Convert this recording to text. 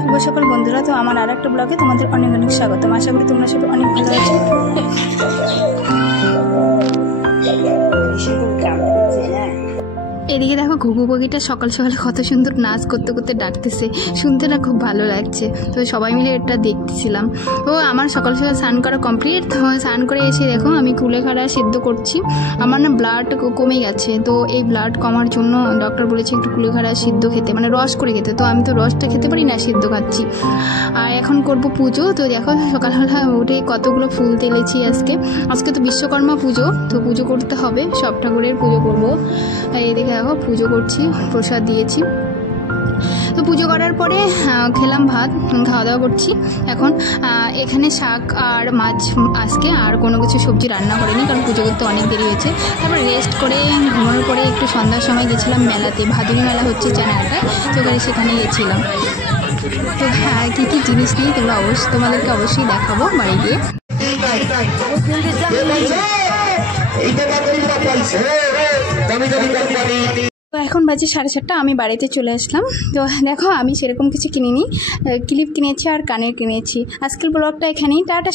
শুভ সকাল বন্ধুরা, তো আমার আর একটা ব্লগে তোমাদের অনেক অনেক স্বাগতম। আশা করি তোমরা সবাই অনেক ভালো আছো। এদিকে দেখো ঘুঘু বগিটা সকাল সকালে কত সুন্দর নাচ করতে করতে ডাকতেছে, শুনতে না খুব ভালো লাগছে। তো সবাই মিলে এটা দেখতেছিলাম। ও আমার সকাল সকাল স্নান করা কমপ্লিট। তো স্নান করে এসে দেখো আমি কুলেখাড়া সিদ্ধ করছি। আমার না ব্লাড কমে গেছে, তো এই ব্লাড কমার জন্য ডক্টর বলেছে একটু কুলেখাড়া সিদ্ধ খেতে, মানে রস করে খেতে। তো আমি তো রসটা খেতে পারি না, সিদ্ধ খাচ্ছি। আর এখন করব পুজো। তো দেখো সকালবেলা উঠে কতগুলো ফুল তেলেছি। আজকে তো বিশ্বকর্মা পুজো, তো পুজো করতে হবে, সব ঠাকুরের পুজো করবো। এই দেখে দেখো পুজো করছি, প্রসাদ দিয়েছি। তো পুজো করার পরে খেলাম ভাত, খাওয়া দাওয়া করছি। এখন এখানে শাক আর মাছ, আজকে আর কোনো কিছু সবজি রান্না করিনি, কারণ পুজো করতে অনেক দেরি হয়েছে। তারপর রেস্ট করে ঘুমানোর পরে একটু সন্ধ্যার সময় গেছিলাম মেলাতে, ভাদুরী মেলা হচ্ছে চ্যানেলটায়, তো সেখানে গেছিলাম। তো হ্যাঁ, কী কী জিনিস নিয়ে তোমাদেরকে অবশ্যই দেখাবো বাড়ি গিয়ে। তো এখন বাজে 7:30, আমি বাড়িতে চলে আসলাম। তো দেখো আমি সেরকম কিছু কিনিনি, ক্লিপ কিনেছি আর কানের কিনেছি। আজকের ব্লগটা এখানেই, টাটা।